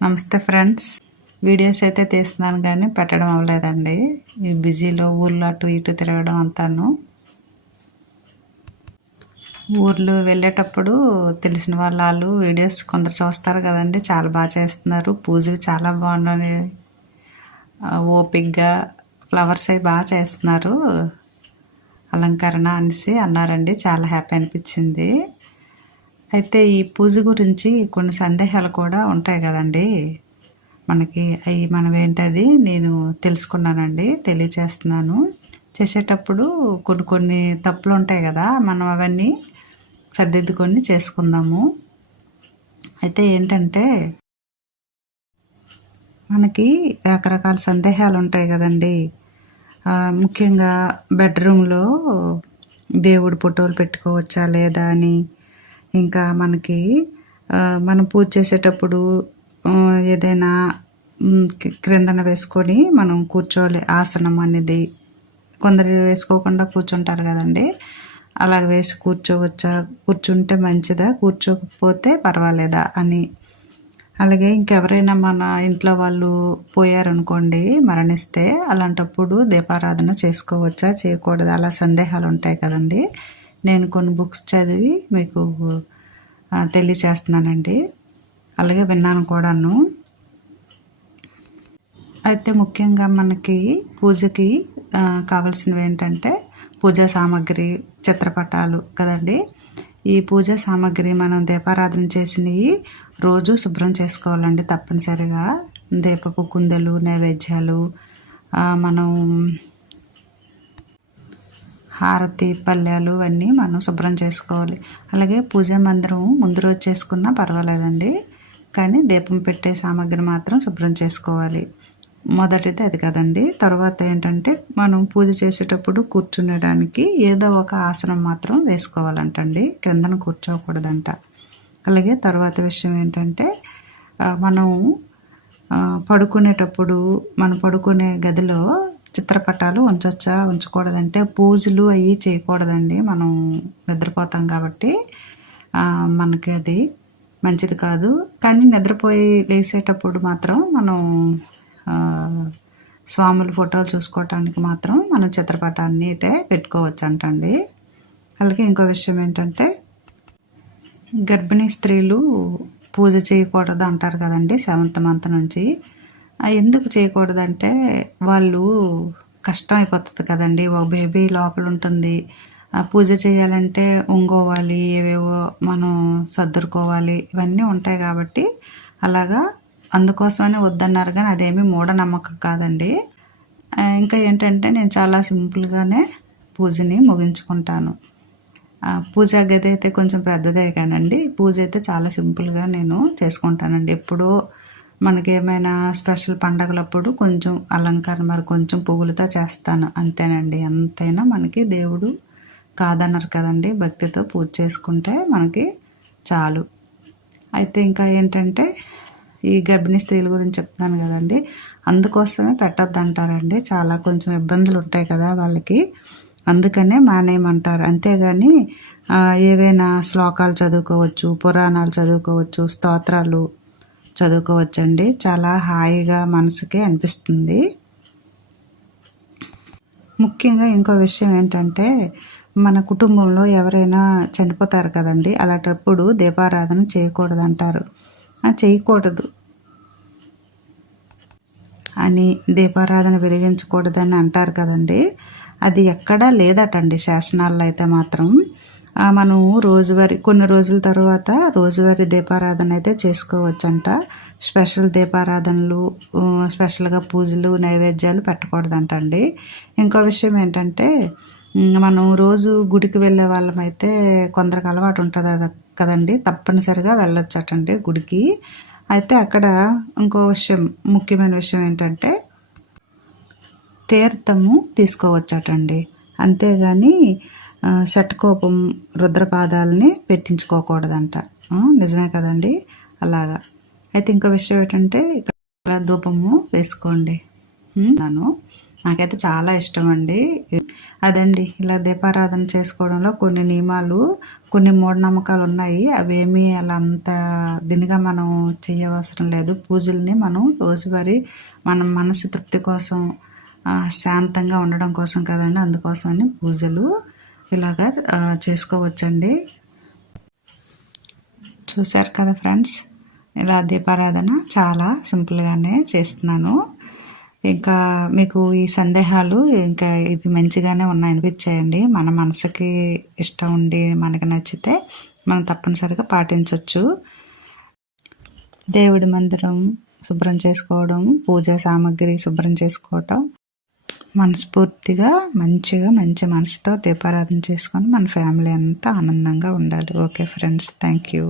నమస్తే friends. Videos అయితే తీస్తున్నాను కానీ పెట్టడం అవ్వలేదండి. ఈ బిజీలో ఊర్లో అటు ఇటు తిరగడం అంతాను. ఊర్లో వెళ్ళేటప్పుడు తెలిసిన వాళ్ళు వీడియోస్ కొందరు చూస్తారు కదండి చాలా బాగా చేస్తున్నారు. పూజలు చాలా బాగున్నాయి. ఓపిక్గా ఫ్లవర్స్ అవి బాగా చేస్తున్నారు. అలంకరణ అనేసి అన్నారండి చాలా హ్యాపీ అనిపించింది. అయితే ఈ పూజ గురించి కొన్ని సందేహాలు కూడా ఉంటాయి కదండి. మనకి అవి మనం ఏంటది నేను తెలుసుకున్నానండి తెలియచేస్తున్నాను. చేసేటప్పుడు కొన్ని కొన్ని తప్పులు ఉంటాయి కదా మనం అవన్నీ సర్దిద్దుకొని చేసుకుందాము. అయితే ఏంటంటే మనకి రకరకాల సందేహాలు ఉంటాయి కదండి. ముఖ్యంగా బెడ్రూమ్లో దేవుడు ఫోటోలు పెట్టుకోవచ్చా లేదా అని ఇంకా మనకి మనం పూజ చేసేటప్పుడు ఏదైనా క్రిందన వేసుకొని మనం కూర్చోవాలి. ఆసనం అనేది కొందరు వేసుకోకుండా కూర్చుంటారు కదండి. అలా వేసి కూర్చోవచ్చా? కూర్చుంటే మంచిదా? కూర్చోకపోతే పర్వాలేదా? అని. అలాగే ఇంకెవరైనా మన ఇంట్లో వాళ్ళు పోయారనుకోండి మరణిస్తే అలాంటప్పుడు దీపారాధన చేసుకోవచ్చా? చేయకూడదా? అలా సందేహాలు ఉంటాయి కదండి. నేను కొన్ని బుక్స్ చదివి మీకు తెలియచేస్తున్నానండి. అలాగే విన్నాను కూడాను. అయితే ముఖ్యంగా మనకి పూజకి కావాల్సినవి ఏంటంటే పూజా సామాగ్రి చిత్రపటాలు కదండి. ఈ పూజా సామాగ్రి మనం దీపారాధన చేసినవి రోజు శుభ్రం చేసుకోవాలండి తప్పనిసరిగా. దీపపు కుందెలు నైవేద్యాలు మనం హారతి పల్లెలు అన్నీ మనం శుభ్రం చేసుకోవాలి. అలాగే పూజ మందిరం ముందు రోజు చేసుకున్నా పర్వాలేదండి. కానీ దీపం పెట్టే సామాగ్రి మాత్రం శుభ్రం చేసుకోవాలి. మొదటిది అది కదండి. తర్వాత ఏంటంటే మనం పూజ చేసేటప్పుడు కూర్చునేడానికి ఏదో ఒక ఆసనం మాత్రం వేసుకోవాలంటండి. క్రిందన కూర్చోకూడదంట. అలాగే తర్వాత విషయం ఏంటంటే మనం పడుకునేటప్పుడు మనం పడుకునే గదిలో చిత్రపటాలు ఉంచొచ్చా ఉంచకూడదంటే పూజలు అవి చేయకూడదండి. మనం నిద్రపోతాం కాబట్టి మనకి అది మంచిది కాదు. కానీ నిద్రపోయి లేసేటప్పుడు మాత్రం మనం స్వాముల ఫోటోలు చూసుకోవటానికి మాత్రం మనం చిత్రపటాన్ని అయితే పెట్టుకోవచ్చు అంటండి అలాగే ఇంకో విషయం ఏంటంటే గర్భిణీ స్త్రీలు పూజ చేయకూడదు అంటారు కదండి సెవెంత్ మంత్ నుంచి. ఎందుకు చేయకూడదంటే వాళ్ళు కష్టం అయిపోతుంది కదండి. ఒక బేబీ లోపల ఉంటుంది పూజ చేయాలంటే ఒంగోవాలి ఏవేవో మనం సర్దుకోవాలి ఇవన్నీ ఉంటాయి కాబట్టి అలాగా అందుకోసమనే వద్దన్నారు కానీ అదేమీ మూఢనమ్మకం కాదండి. ఇంకా ఏంటంటే నేను చాలా సింపుల్గానే పూజని ముగించుకుంటాను. పూజ గది అయితే కొంచెం పెద్దదే కానండి. పూజ అయితే చాలా సింపుల్గా నేను చేసుకుంటానండి. ఎప్పుడూ మనకి ఏమైనా స్పెషల్ పండగలప్పుడు కొంచెం అలంకరణ మరి కొంచెం పువ్వులతో చేస్తాను. అంతేనండి. ఎంతైనా మనకి దేవుడు కాదన్నారు కదండి. భక్తితో పూజ చేసుకుంటే మనకి చాలు. అయితే ఇంకా ఏంటంటే ఈ గర్భిణీ స్త్రీల గురించి చెప్తాను కదండి. అందుకోసమే పెట్టద్దు అంటారండి చాలా కొంచెం ఇబ్బందులు ఉంటాయి కదా వాళ్ళకి. అందుకనే మానేయమంటారు. అంతేగాని ఏవైనా శ్లోకాలు చదువుకోవచ్చు పురాణాలు చదువుకోవచ్చు స్తోత్రాలు చదువుకోవచ్చండి. చాలా హాయిగా మనసుకి అనిపిస్తుంది. ముఖ్యంగా ఇంకో విషయం ఏంటంటే మన కుటుంబంలో ఎవరైనా చనిపోతారు కదండి అలాంటప్పుడు దీపారాధన చేయకూడదంటారు. అంటారు చేయకూడదు. అని దీపారాధన వెలిగించకూడదని అంటారు కదండి. అది ఎక్కడా లేదటండి శాసనాల్లో అయితే మాత్రం. మనం రోజువారీ కొన్ని రోజుల తర్వాత రోజువారీ దీపారాధన అయితే చేసుకోవచ్చంట. స్పెషల్ దీపారాధనలు స్పెషల్గా పూజలు నైవేద్యాలు పెట్టకూడదంటండి. ఇంకో విషయం ఏంటంటే మనం రోజు గుడికి వెళ్ళే వాళ్ళమైతే కొందరికి అలవాటు ఉంటుంది కదండి. తప్పనిసరిగా వెళ్ళొచ్చటండి గుడికి. అయితే అక్కడ ఇంకో విషయం ముఖ్యమైన విషయం ఏంటంటే తీర్థము తీసుకోవచ్చటండి. అంతేగాని షట్కోపం రుద్రపాదాలని పెట్టించుకోకూడదంట. నిజమే కదండి? అలాగా. అయితే ఇంకో విషయం ఏంటంటే ఇక్కడ ధూపము వేసుకోండి. నాను. నాకైతే చాలా ఇష్టం అండి అదండి ఇలా దీపారాధన చేసుకోవడంలో కొన్ని నియమాలు కొన్ని మూఢనమ్మకాలు ఉన్నాయి అవేమీ అలా అంత దినిగా మనం చేయవసరం లేదు. పూజల్ని మనం రోజువారీ మన మనసు తృప్తి కోసం శాంతంగా ఉండడం కోసం కదండి. అందుకోసమని పూజలు ఇలాగా చేసుకోవచ్చండి. చూశారు కదా ఫ్రెండ్స్ ఇలా దీపారాధన చాలా సింపుల్గానే చేస్తున్నాను. ఇంకా మీకు ఈ సందేహాలు ఇంకా ఇవి మంచిగానే ఉన్నాయనిపించాయండి. మన మనసుకి ఇష్టం ఉండి మనకి నచ్చితే మనం తప్పనిసరిగా పాటించవచ్చు దేవుడి మందిరం శుభ్రం చేసుకోవడం పూజా సామాగ్రి శుభ్రం చేసుకోవటం మనస్ఫూర్తిగా మంచిగా మంచి మనసుతో దీపారాధన చేసుకొని మన ఫ్యామిలీ అంతా ఆనందంగా ఉండాలి. Okay friends thank you